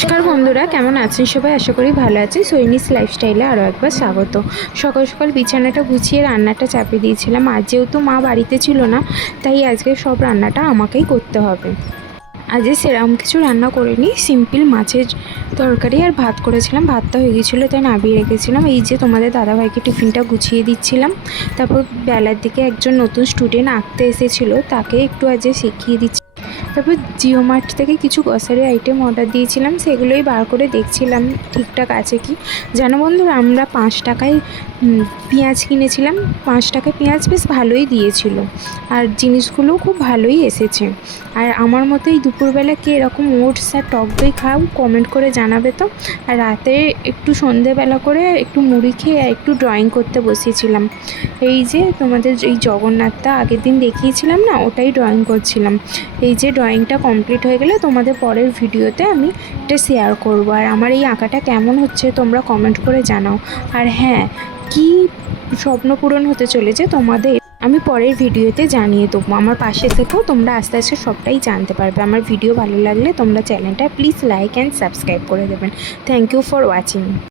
নমস্কার বন্ধুরা, কেমন আছেন সবাই? আশা করি ভালো আছেন। সৈনিস লাইফস্টাইলে আরও একবার স্বাগত। সকাল সকাল বিছানাটা গুছিয়ে রান্নাটা চাপিয়ে দিয়েছিলাম। আজ যেহেতু মা বাড়িতে ছিল না, তাই আজকে সব রান্নাটা আমাকেই করতে হবে। আজকে সেরকম কিছু রান্না করিনি, সিম্পল মাছের তরকারি আর ভাত করেছিলাম। ভাতটা হয়ে গিয়েছিলো, তাই নামিয়ে রেখেছিলাম। এই যে তোমাদের দাদাভাইকে টিফিনটা গুছিয়ে দিচ্ছিলাম। তারপর বেলার দিকে একজন নতুন স্টুডেন্ট আঁকতে এসেছিলো, তাকে একটু আজকে শিখিয়ে দিচ্ছি। তারপর জিও মার্ট থেকে কিছু গ্রসারি আইটেম অর্ডার দিয়েছিলাম, সেগুলোই বার করে দেখছিলাম ঠিকঠাক আছে কি। জানো বন্ধুরা, আমরা 5 টাকায় পেঁয়াজ কিনেছিলাম। 5 টাকায় পেঁয়াজ বেশ ভালোই দিয়েছিল, আর জিনিসগুলোও খুব ভালোই এসেছে। আর আমার মতো এই দুপুরবেলা কে এরকম ওটস আর টক দই খাও, কমেন্ট করে জানাবে তো। আর রাতে একটু সন্ধেবেলা করে একটু মুড়ি খেয়ে আর একটু ড্রয়িং করতে বসিয়েছিলাম। এই যে তোমাদের এই জগন্নাথটা আগের দিন দেখিয়েছিলাম না, ওটাই ড্রয়িং করছিলাম। এই যে ড্রয়িংটা কমপ্লিট হয়ে গেলে তোমাদের পরের ভিডিওতে আমি এটা শেয়ার করব। আর আমার এই আঁকাটা কেমন হচ্ছে তোমরা কমেন্ট করে জানাও। আর হ্যাঁ, কি স্বপ্ন পূরণ হতে চলেছে তোমাদের আমি পরের ভিডিওতে জানিয়ে দেবো। আমার পাশে থেকেও তোমরা আস্তে আস্তে সবটাই জানতে পারবে। আমার ভিডিও ভালো লাগলে তোমরা চ্যানেলটা প্লিজ লাইক অ্যান্ড সাবস্ক্রাইব করে দেবেন। Thank you for watching.